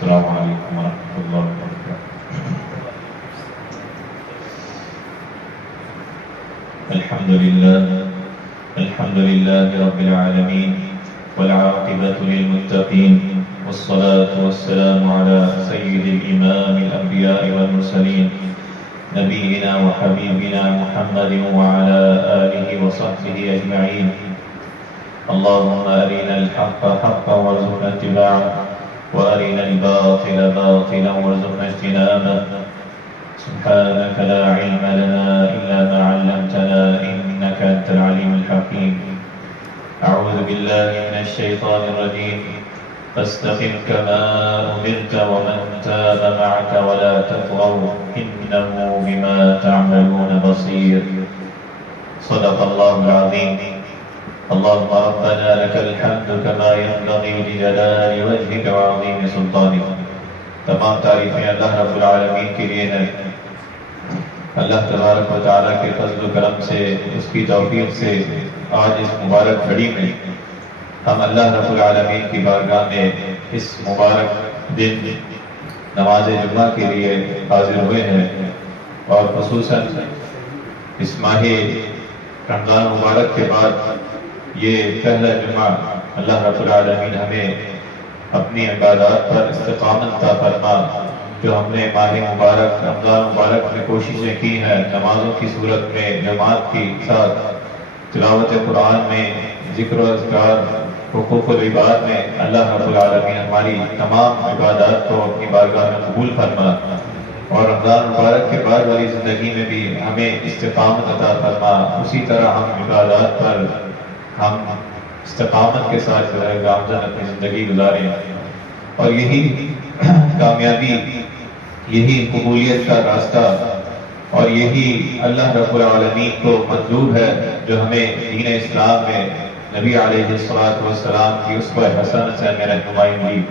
السلام علیکم ورحمۃ اللہ وبرکاتہ۔ الحمد للہ رب العالمین والعاقبۃ للمتقین والصلاة والسلام على سید الامام الانبیاء والمرسلین نبینا وحبیبنا محمد وعلى آلہ وصحبہ اجمعین۔ اللهم أرنا الحق حقا وارزقنا اتباعه وأرنا الباطل باطلا وارزقنا اجتنابه سبحانك لا علم لنا إلا ما علمتنا إنك أنت العليم الحكيم أعوذ بالله من الشيطان الرجيم فاستقم كما أمرت ومن تاب معك ولا تطغوا إنه بما تعملون بصير صدق الله العظيم۔ اللهم ربنا لك الحمد كما ينبغي لجلال وجهك وعظيم سلطانك۔ تمام تعریفیں اللہ رب العالمین کے لیے ہیں۔ اللہ تبارک و تعالیٰ کے فضل و کرم سے، اس کی توفیق سے آج اس مبارک گھڑی میں ہم اللہ رب العالمین کی بارگاہ میں اس مبارک دن نماز جمعہ کے لیے حاضر ہوئے ہیں، اور خصوصاً اس ماہ رمضان مبارک کے بعد یہ پہلا جمعہ اللہ رب العالمین ہمیں اپنی عبادات پر استقامت عطا فرما۔ جو ہم نے ماہ مبارک رمضان مبارک میں کوششیں کی ہیں، نمازوں کی صورت میں جماعت کے ساتھ، تلاوت قرآن میں، ذکر و اذکار، حقوق العباد میں، اللہ رب العالمین ہماری تمام عبادات کو اپنی بارگاہ میں قبول فرما، اور رمضان مبارک کے بعد والی زندگی میں بھی ہمیں استقامت عطا فرما۔ اسی طرح ہم عبادات پر ہم استقامت کے ساتھ گامزن اپنی زندگی گزاریں، اور یہی کامیابی، یہی قبولیت کا راستہ، اور یہی اللہ رب العالمین کو منظور ہے جو ہمیں دین اسلام میں نبی علیہ السلام کی اسوہ حسنہ سے ہمیں رہنمائی ملی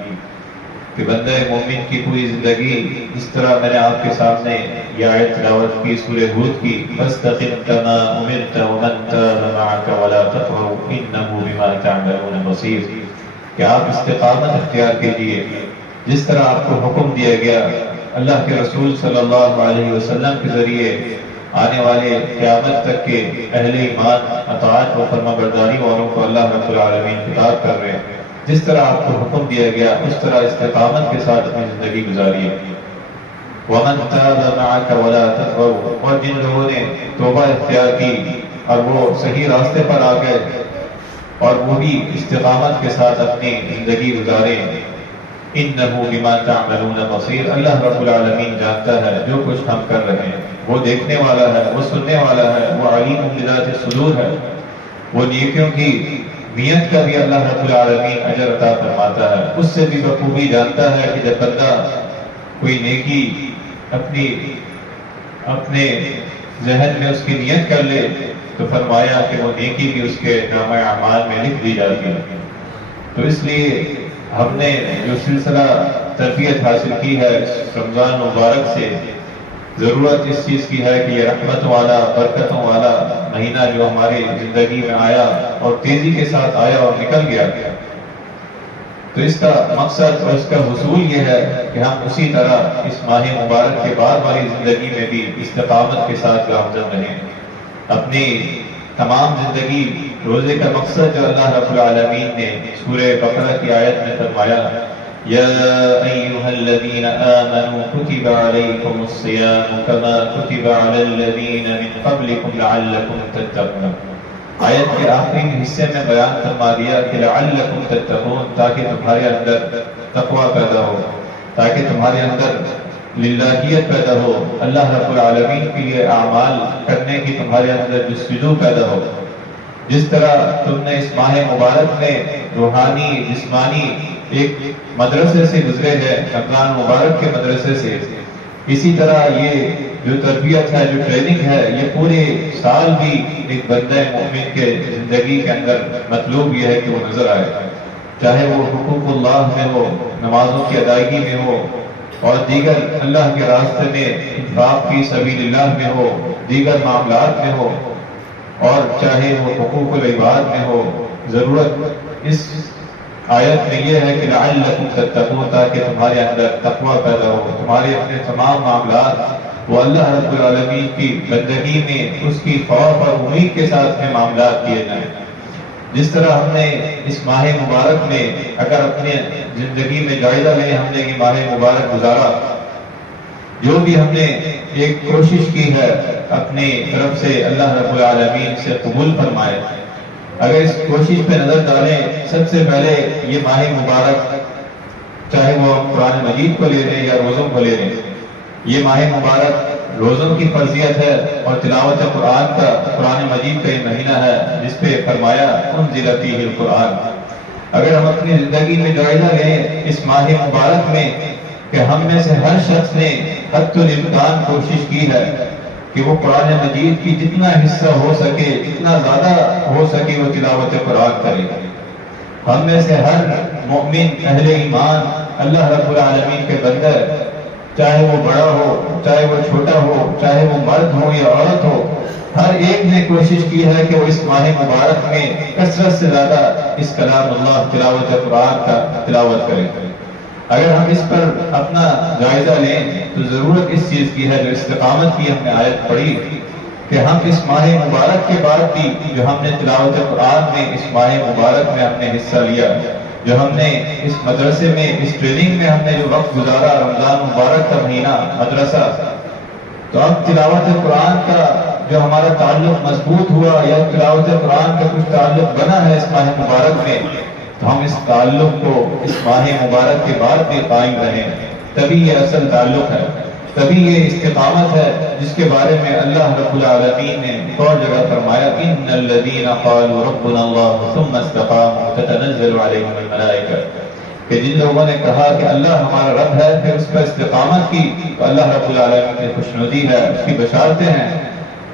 کہ بندہ مومن کی پوری زندگی، جس طرح میں نے آپ کے سامنے یہ آیت تلاوت کی سورہ ہود کی، فاستقم کما امرت ومن تاب معك ولا تطغوا انه بما تعملون بصیر، کہ آپ استقامت اختیار کیجیے جس طرح آپ کو حکم دیا گیا اللہ کے رسول صلی اللہ علیہ وسلم کے ذریعے آنے والے قیامت تک کے اہل ایمان اطاعت و فرما برداری والوں کو اللہ رب العالمین خطاب کر رہے ہیں۔ جس طرح آپ کو حکم دیا گیا اس طرح استقامت کے ساتھ اپنی زندگی گزاریے۔ وَمَن تَابَ مَعَكَ وَلَا تَطْغَوْا، اور جن لوگوں نے توبہ اختیار کی اور وہ صحیح راستے پر آ گئے اور وہ بھی استقامت کے ساتھ اپنی زندگی گزارے، إِنَّهُ بِمَا تَعْمَلُونَ بَصِيرٌ، اللہ رب العالمین جانتا ہے جو کچھ ہم کر رہے ہیں، وہ دیکھنے والا ہے، وہ سننے والا ہے، وہ علیم بذات الصدور ہے۔ وہ نیکیوں کی نیت کا بھی اللہ رب العالمین اجر عطا فرماتا ہے، اس سے بھی بخوبی جانتا ہے کہ جب بندہ کوئی نیکی اپنے ذہن میں اس کی نیت کر لے تو فرمایا کہ وہ نیکی بھی اس کے نامہ اعمال میں لکھ دی جاتی ہے۔ تو اس لیے ہم نے جو سلسلہ تربیت حاصل کی ہے اس رمضان مبارک سے، ضرورت اس چیز کی ہے کہ یہ رحمت والا، برکتوں والا مہینہ جو ہماری زندگی میں آیا اور تیزی کے ساتھ آیا اور نکل گیا، تو اس کا مقصد اور اس کا حصول یہ ہے کہ ہم اسی طرح اس ماہ مبارک کے بعد والی زندگی میں بھی استقامت کے ساتھ گامزن رہیں۔ اپنی تمام زندگی، روزے کا مقصد جو اللہ رب العالمین نے سورہ بقرہ کی آیت میں فرمایا، یا ایھا الذین آمنوا کتب علیکم الصیام کما کتب علی الذین من قبلکم لعلکم تتقون، آیت کے آخری حصے میں بیان فرما دیا کہ لعلکم تتقون، تاکہ تمہارے اندر تقوی پیدا ہو، تاکہ تمہارے اندر للہیت پیدا ہو، اللہ رب العالمین کے لیے اعمال کرنے کی تمہارے اندر جستجو پیدا ہو۔ جس طرح تم نے اس ماہ مبارک میں روحانی، جسمانی ایک مدرسے سے گزرے ہیں، رمضان مبارک کے مدرسے سے، اسی طرح یہ جو تربیت ہے، جو ٹریننگ ہے، یہ پورے سال بھی ایک بندہ مومن کے زندگی کے اندر مطلوب یہ ہے کہ وہ نظر آئے، چاہے وہ حقوق اللہ میں ہو، نمازوں کی ادائیگی میں ہو، اور دیگر اللہ کے راستے میں انفاق فی سبیل اللہ میں ہو، دیگر معاملات میں ہو، اور چاہے وہ حقوق العباد میں ہو۔ ضرورت اس آیت میں یہ ہے کہ لعلکم تتقون، تاکہ تمہارے اندر تقوی پیدا ہو، تمہارے اپنے تمام معاملات وہ اللہ رب العالمین کی بندگی میں اس کی خوف اور امید کے ساتھ میں معاملات کیے جائیں۔ جس طرح ہم نے اس ماہ مبارک میں اگر اپنے زندگی میں جائزہ لیں، ہم نے یہ ماہ مبارک گزارا، جو بھی ہم نے ایک کوشش کی ہے اپنی طرف سے اللہ رب العالمین سے قبول فرمائے۔ اگر اس کوشش پہ نظر ڈالیں، سب سے پہلے یہ ماہ مبارک، چاہے وہ ہم قرآن مجید کو لے لیں یا روزوں کو لے لیں، یہ ماہ مبارک روزوں کی فرضیت ہے اور تلاوت قرآن کا، قرآن مجید کا یہ مہینہ ہے جس پہ فرمایا انزل فیہ القرآن۔ اگر ہم اپنی زندگی میں جائزہ لیں اس ماہ مبارک میں کہ ہم میں سے ہر شخص نے حتی الامکان کوشش کی ہے کہ وہ قرآن مجید کی جتنا حصہ ہو سکے، جتنا زیادہ ہو سکے وہ تلاوت قرآن کرے۔ ہم میں سے ہر مومن اہل ایمان اللہ رب العالمین کے بندہ، چاہے وہ بڑا ہو، چاہے وہ چھوٹا ہو، چاہے وہ مرد ہو یا عورت ہو، ہر ایک نے کوشش کی ہے کہ وہ اس ماہ مبارک میں کثرت سے زیادہ اس کلام اللہ، تلاوت قرآن کا تلاوت کرے۔ اگر ہم اس پر اپنا جائزہ لیں تو ضرورت اس چیز کی ہے جو استقامت کی ہم نے آیت پڑھی کہ ہم اس ماہ مبارک کے بعد بھی جو ہم نے تلاوت قرآن میں اس ماہ مبارک میں ہم نے حصہ لیا، جو ہم نے اس مدرسے میں، اس ٹریننگ میں ہم نے جو وقت گزارا، رمضان مبارک کا مہینہ، مدرسہ، تو اب تلاوت قرآن کا جو ہمارا تعلق مضبوط ہوا یا تلاوت قرآن کا کچھ تعلق بنا ہے اس ماہ مبارک میں، تو ہم اس تعلق کو اس ماہ مبارک کے بعد بھی قائم رہیں، تبھی یہ اصل تعلق ہے، تبھی یہ استقامت ہے جس کے بارے میں اللہ رب العالمین نے اور جگہ فرمایا ان الذین قالوا ربنا اللہ ثم استقاموا تتنزل علیہم الملائکہ، کہ جن لوگوں نے کہا کہ اللہ ہمارا رب ہے پھر اس پر استقامت کی تو اللہ رب العالمین کی خوشنودی ہے، اس کی بشارتیں ہیں۔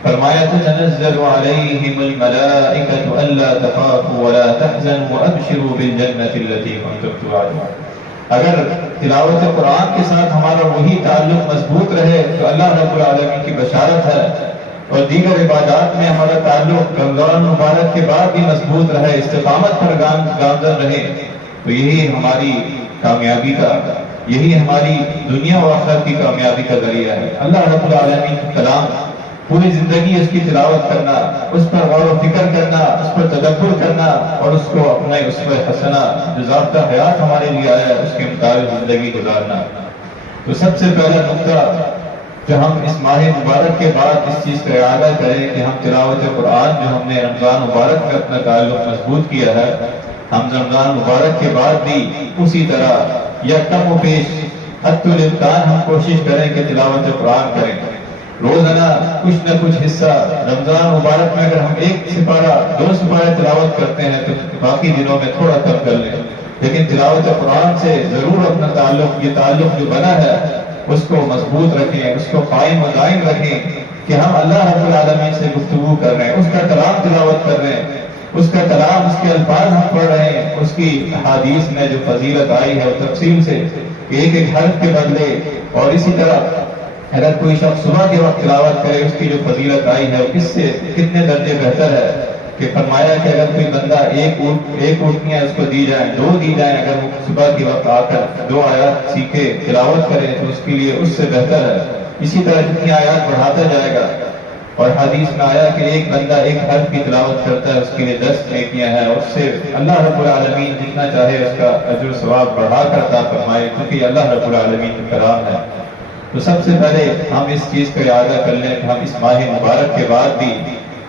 فرمایا تتنزل علیہم الملائکۃ الا تخافوا ولا تحزنوا وابشروا بالجنۃ التي کنتم توعدون۔ اگر تلاوت قرآن کے ساتھ ہمارا وہی تعلق مضبوط رہے تو اللہ رب العالمین کی بشارت ہے، اور دیگر عبادات میں ہمارا تعلق رمضان مبارک کے بعد بھی مضبوط رہے، استقامت پر گامزن رہے، تو یہی ہماری کامیابی کا، یہی ہماری دنیا و آخرت کی کامیابی کا ذریعہ ہے۔ اللہ رب العالمین کا کلام پوری زندگی اس کی تلاوت کرنا، اس پر غور و فکر کرنا، اس پر تدبر کرنا اور اس کو اپنے اسوہ حسنہ جو ضابطہ حیات ہمارے لیے آیا ہے اس کے مطابق زندگی گزارنا۔ تو سب سے پہلا نقطہ جو ہم اس ماہ مبارک کے بعد اس چیز کا اعادہ کریں کہ ہم تلاوت قرآن جو ہم نے رمضان مبارک میں اپنا تعلق مضبوط کیا ہے، ہم رمضان مبارک کے بعد بھی اسی طرح یا کم و بیش حتی الامکان ہم کوشش کریں کہ تلاوت قرآن کریں۔ روزانہ کچھ نہ کچھ حصہ، رمضان مبارک میں اگر ہم 1 سپارہ 2 سپارے تلاوت کرتے ہیں تو باقی دنوں میں تھوڑا کم کر لیں، لیکن تلاوت قرآن سے ضرور اپنا تعلق، یہ تعلق جو بنا ہے اس کو مضبوط رکھیں، اس کو قائم و دائم رکھیں کہ ہم اللہ رب العالمین سے گفتگو کر رہے ہیں، اس کا کلام تلاوت کر رہے ہیں، اس کا کلام، اس کے الفاظ ہم پڑھ رہے ہیں، اس کی حدیث میں جو فضیلت آئی ہے وہ تفصیل سے ایک ایک حرف کے بدلے، اور اسی طرح اگر کوئی شخص صبح کے وقت تلاوت کرے اس کی جو فضیلت آئی ہے اس سے کتنے درجے بہتر ہے کہ فرمایا کہ اگر کوئی بندہ ایک اونٹنیاں اس کو دی جائیں، 2 دی جائیں، اگر وہ صبح کے وقت آ کر 2 آیات سیکھے تلاوت کرے تو اس کے لیے اس سے بہتر ہے۔ اسی طرح جتنی آیات بڑھاتا جائے گا، اور حدیث میں آیا کہ ایک بندہ 1 حرف کی تلاوت کرتا ہے اس کے لیے 10 نیکیاں ہیں، اس سے اللہ رب العالمین جتنا چاہے اس کا اجر و ثواب بڑھا کر عطا فرمائے، کیونکہ یہ اللہ رب العالمین کا کلام ہے۔ تو سب سے پہلے ہم اس چیز کا اعادہ کر لیں کہ ہم اس ماہ مبارک کے بعد بھی،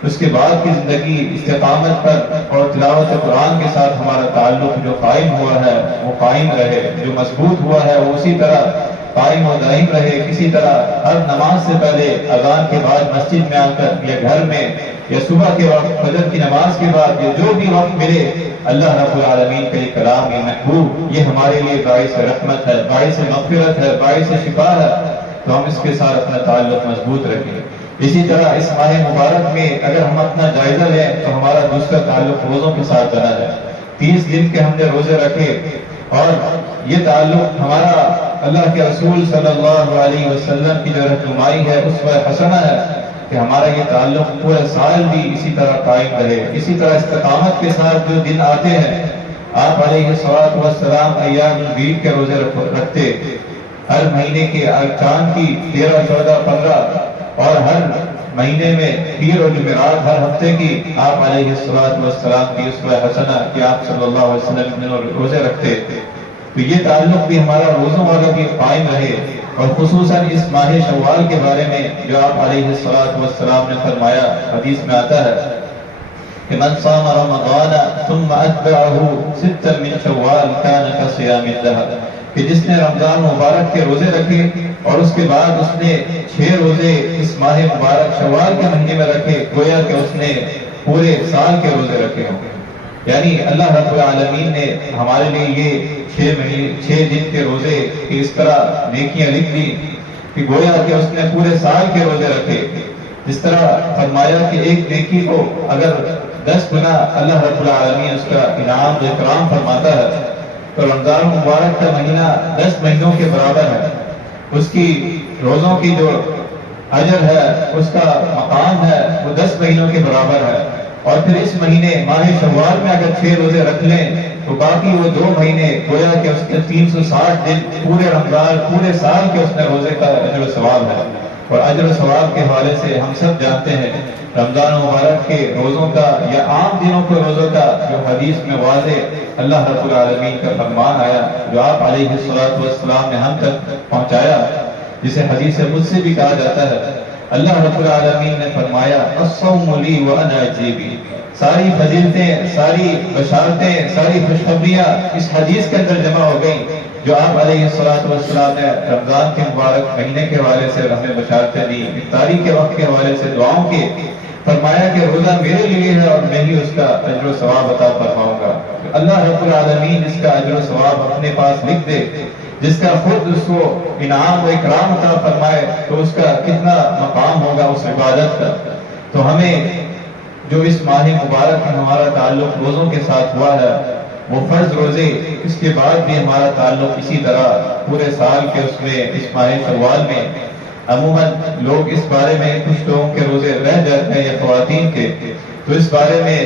اس کے بعد کی زندگی استقامت پر اور تلاوت قرآن کے ساتھ ہمارا تعلق جو قائم ہوا ہے وہ قائم رہے، جو مضبوط ہوا ہے وہ اسی طرح قائم و دائم رہے۔ کسی طرح ہر نماز سے پہلے، اذان کے بعد مسجد میں آ کر یا گھر میں یا صبح کے وقت فجر کی نماز کے بعد یا جو بھی وقت ملے، اللہ رب العالمین کا یہ کلام، یہ محبوب، یہ ہمارے لیے باعث رحمت ہے، باعث مغفرت ہے، باعث شفا ہے، تو ہم اس کے ساتھ اپنا تعلق مضبوط رکھیں۔ اسی طرح اس ماہ مبارک میں اگر ہم اپنا جائزہ لیں تو ہمارا دوسرا تعلق روزوں کے ساتھ بنا ہے۔ 30 دن کے ہم نے روزے رکھے اور یہ تعلق ہمارا اللہ کے رسول صلی اللہ علیہ وسلم کی جو رہنمائی ہے اسوہ حسنہ ہے کہ ہمارا یہ تعلق پورے سال بھی اسی طرح قائم رہے۔ اسی طرح استقامت کے ساتھ جو دن آتے ہیں، آپ علیہ الصلوۃ والسلام ایام البید کے روزے رکھتے، ہر مہینے کے چاند کی 13، 14، 15 اور ہر مہینے میں پیر و جمعرات، ہر ہفتے کی آپ علیہ الصلوۃ والسلام کی اسوہ حسنہ کہ آپ صلی اللہ علیہ وسلم روزے رکھتے. تو یہ تعلق بھی ہمارا روزوں والا بھی قائم رہے. اور خصوصاً اس ماہ شوال کے بارے میں جو آپ علیہ الصلوۃ والسلام نے فرمایا، حدیث میں آتا ہے کہ من صام رمضان ثم اتبعه ستا من شوال كان كصيام الدهر، کہ جس نے رمضان مبارک کے روزے رکھے اور اس کے بعد اس نے 6 روزے اس ماہ مبارک شوال کے مہینے میں رکھے، گویا کہ اس نے پورے سال کے روزے رکھے ہوں گے. یعنی اللہ رب العالمین نے ہمارے لیے یہ 6 دن کے روزے کی اس طرح نیکیاں لکھ دی کہ گویا کہ اس نے پورے سال کے روزے رکھے. جس طرح فرمایا کہ ایک نیکی کو اگر 10 گنا اللہ رب العالمین اس کا انعام و اکرام فرماتا ہے، تو رمضان مبارک کا مہینہ 10 مہینوں کے برابر ہے. اس کی روزوں کی جو اجر ہے، اس کا مقام ہے، وہ 10 مہینوں کے برابر ہے. اور پھر اس مہینے ماہ شوال میں اگر 6 روزے رکھ لیں تو باقی وہ 2 مہینے گویا کہ اس کے 360 دن پورے رمضان، پورے سال کے اس نے روزے کا اجر و ثواب ہے. اور اجر و ثواب کے حوالے سے ہم سب جانتے ہیں رمضان مبارک کے روزوں کا یا عام دنوں کے روزوں کا جو حدیث میں واضح اللہ رب العالمین کا فرمان آیا، جو آپ علیہ الصلوۃ والسلام نے ہم تک پہنچایا، جسے حدیث قدسی بھی کہا جاتا ہے. اللہ رب العالمین نے فرمایا الصوم لی وانا اجزی بہ. ساری فضیلتیں، ساری بشارتیں، ساری خوشخبریاں اس حدیث کے اندر جمع ہو گئیں جو آپ علیہ الصلوۃ والسلام نے رمضان کے مبارک مہینے کے حوالے سے ہمیں بشارتیں دی، افطاری کے وقت کے حوالے سے دعاؤں کے. فرمایا کہ روزہ میرے لیے ہے اور میں ہی اس کا اجر و ثواب عطا فرماؤں گا. اللہ رب العالمین اس کا اجر و ثواب اپنے پاس لکھ دے، جس کا خود اس کو انعام و اکرام عطا فرمائے، تو اس کا کتنا مقام ہوگا اس عبادت کا. تو ہمیں جو اس ماہ مبارک میں ہمارا تعلق روزوں کے ساتھ ہوا ہے، وہ فرض روزے، اس کے بعد بھی ہمارا تعلق اسی طرح پورے سال کے اس میں اس ماہ شوال میں. عموماً لوگ اس بارے میں کچھ لوگوں کے روزے رہ جاتے ہیں یا خواتین کے، تو اس بارے میں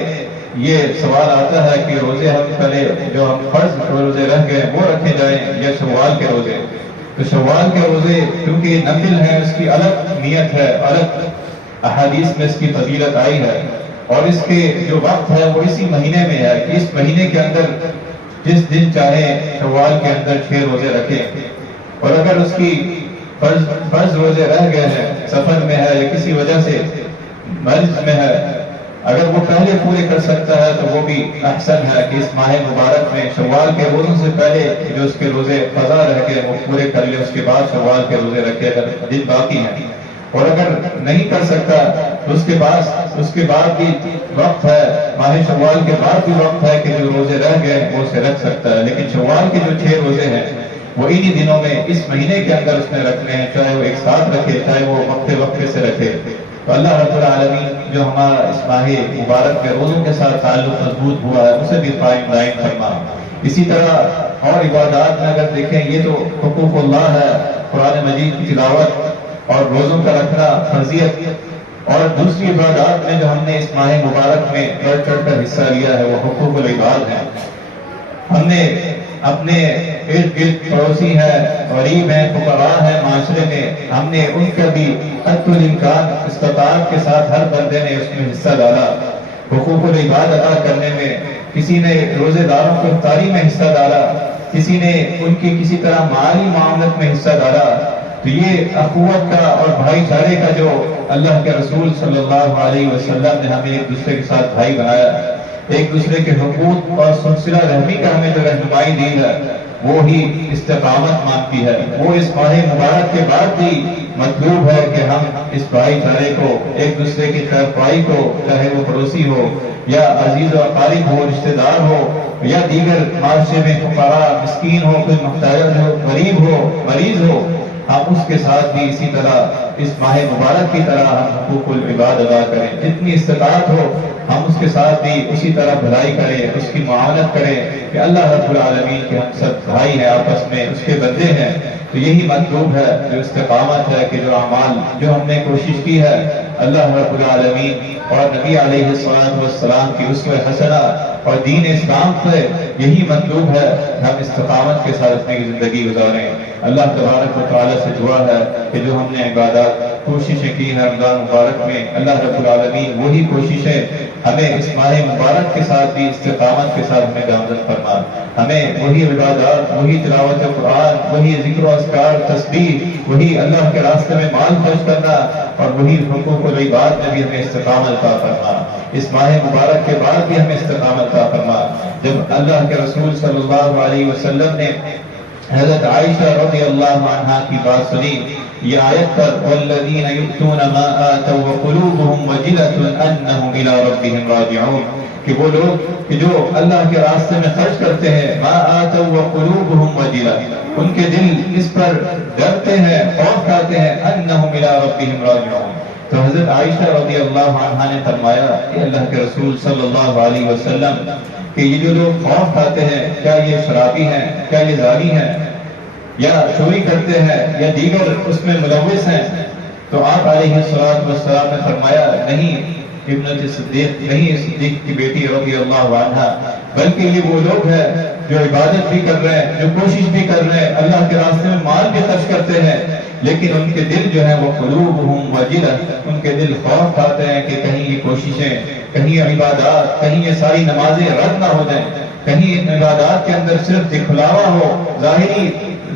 یہ سوال آتا ہے کہ روزے ہم پہلے جو ہم فرض روزے رہ گئے وہ رکھے جائیں یا شوال کے روزے. تو شوال کے روزے کیونکہ نفل ہیں، اس کی الگ نیت ہے، الگ احادیث میں اس کی فضیلت آئی ہے. اور اس کے جو وقت ہے وہ اسی مہینے میں ہے کہ اس مہینے کے اندر جس دن چاہے شوال کے اندر 6 روزے رکھیں. اور اگر اس کی فرض روزے رہ گئے ہیں، سفر میں ہے یا کسی وجہ سے مرض میں ہے، اگر وہ پہلے پورے کر سکتا ہے تو وہ بھی احسن ہے کہ اس ماہ مبارک میں شوال کے روزوں سے پہلے جو اس کے روزے قضا رہ گئے وہ پورے کر لے، اس کے بعد شوال کے روزے رکھے اگر دن باقی ہیں. اور اگر نہیں کر سکتا تو اس کے بعد بھی وقت ہے، ماہ شوال کے بعد بھی وقت ہے کہ جو روزے رہ گئے وہ اسے رکھ سکتا ہے. لیکن شوال کے جو 6 روزے ہیں وہ انہی دنوں میں اس مہینے کے اندر اس نے رکھنے ہیں، چاہے وہ ایک ساتھ رکھے، چاہے وہ وقفے سے رکھے. تو اللہ رب العالمین جو ہمارا اس ماہ مبارک کے روزوں کے ساتھ تعلق مضبوط ہوا ہے اسے بھی قائم دائم فرما. اسی طرح اور عبادات میں اگر دیکھیں، یہ تو حقوق اللہ ہے، قرآن مجید کی تلاوت اور روزوں کا رکھنا فرضیت. اور دوسری عبادات میں جو ہم نے اس ماہ مبارک میں بڑھ چڑھ کر حصہ لیا ہے وہ حقوق العباد ہیں. ہم نے اپنے ارد گرد پڑوسی ہیں، غریب ہیں، فقراء ہیں معاشرے میں، ہم نے ان کا بھی حد الامکان استطاعت کے ساتھ ہر بندے نے اس میں حصہ ڈالا. حقوق العباد ادا کرنے میں کسی نے روزے داروں کو افطاری میں حصہ ڈالا، کسی نے ان کی کسی طرح مالی معاملت میں حصہ ڈالا. تو یہ اخوت کا اور بھائی چارے کا جو اللہ کے رسول صلی اللہ علیہ وسلم نے ہمیں ایک دوسرے کے ساتھ بھائی بنایا، ایک دوسرے کے حقوق اور سلسلہ رحمی کا ہمیں جو رہنمائی دی ہے وہ ہی استقامت مانگتی ہے. وہ اس ماہ مبارک کے بعد بھی مطلوب ہے کہ ہم اس بھائی چارے کو، ایک دوسرے کی خیر خواہی کو، چاہے وہ پڑوسی ہو یا عزیز و اقارب ہو، رشتہ دار ہو یا دیگر معاشرے میں فقراء مسکین ہو، کوئی محتاج ہو، غریب ہو، مریض ہو، ہم اس کے ساتھ بھی اسی طرح اس ماہ مبارک کی طرح ہم حقوق العباد ادا کریں. جتنی استطاعت ہو ہم اس کے ساتھ بھی اسی طرح بھلائی کریں، اس کی معاونت کریں کہ اللہ رب العالمین کے ہم سب بھائی ہیں، آپس میں اس کے بندے ہیں. تو یہی مطلوب ہے، جو استقامت ہے کہ جو اعمال جو ہم نے کوشش کی ہے اللہ رب العالمین اور نبی علیہ السلام کی اسوہ حسنہ اور دین اسلام سے یہی مطلوب ہے کہ ہم استقامت کے ساتھ اپنی زندگی گزاریں۔ اللہ تبارک و تعالیٰ سے دعا ہے کہ جو ہم نے عبادات کوششیں کی ہیں رمضان مبارک میں، اللہ رب العالمین وہی کوششیں ہمیں اس ماہ مبارک کے ساتھ بھی استقامت کے ساتھ ہمیں گامزن فرما، ہمیں وہی عبادات، وہی تلاوت قرآن، وہی ذکر و اذکار، تسبیح، وہی اللہ کے راستے میں مال خرچ کرنا اور وہی حقوق العباد میں بھی ہمیں استقامت عطا فرما۔ اس ماہ مبارک کے بعد بھی ہمیں استقامت عطا فرما۔ جب اللہ کے رسول صلی اللہ علیہ وسلم نے حضرت عائشہ رضی اللہ عنہا کی بات سنی، یہ آیت پر والذین یؤتون ما آتوا وقلوبهم وجلة انہم الی ربهم راجعون، کہ وہ لوگ کہ جو اللہ کے راستے میں خرچ کرتے ہیں، ما آتوا وقلوبهم وجلة، ان کے دل اس پر ڈرتے ہیں، خوف کھاتے ہیں، انہم الی ربهم راجعون۔ تو حضرت عائشہ رضی اللہ عنہا نے فرمایا کہ اللہ کے رسول صلی اللہ علیہ وسلم کہ یہ جو لوگ خوف کھاتے ہیں، کیا یہ شرابی ہیں، کیا یہ زانی ہیں، یا چوری کرتے ہیں، یا دیگر اس میں ملوث ہیں؟ تو آپ علیہ السلام نے فرمایا نہیں ابنت صدیق، نہیں صدیق کی بیٹی رضی اللہ عنہ، بلکہ یہ وہ لوگ ہیں جو عبادت بھی کر رہے ہیں، جو کوشش بھی کر رہے ہیں، اللہ کے راستے میں مال بھی خرچ کرتے ہیں، لیکن ان کے دل جو ہے وہ قلوبہم وجلہ، ان کے دل خوف کھاتے ہیں کہ کہیں یہ کوششیں، کہیں یہ عبادات، کہیں یہ ساری نمازیں رد نہ ہو جائیں، کہیں ان عبادات کے اندر صرف دکھلاوا ہو، ظاہری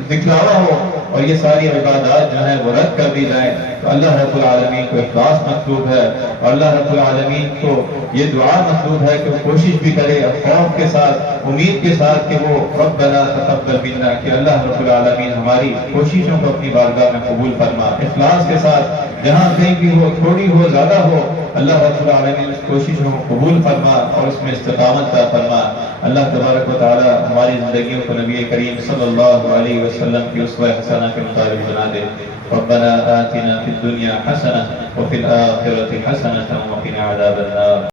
دکھلاوا ہو، اور یہ ساری عبادات جو ہیں وہ رد کر دی جائیں۔ تو اللہ رب العالمین کو اخلاص مطلوب ہے، اور اللہ رب العالمین کو یہ دعا مطلوب ہے کہ وہ کوشش بھی کرے خوف کے ساتھ، امید کے ساتھ کہ وہ ربنا تقبل منا، کہ اللہ رب العالمین ہماری کوششوں کو اپنی بارگاہ میں قبول فرما، اخلاص کے ساتھ، جہاں کہیں بھی ہو، تھوڑی ہو زیادہ ہو، اللہ رب العالمین اس کوششوں کو قبول فرما اور اس میں استقامت عطا فرما۔ اللہ تبارک و تعالی ہماری زندگیوں کو نبی کریم صلی اللہ علیہ وسلم کی اسوہ حسنہ کے مطابق بنا دے۔ ربنا آتنا فی الدنیا حسنہ وفی الآخرۃ حسنہ وقنا عذاب النار۔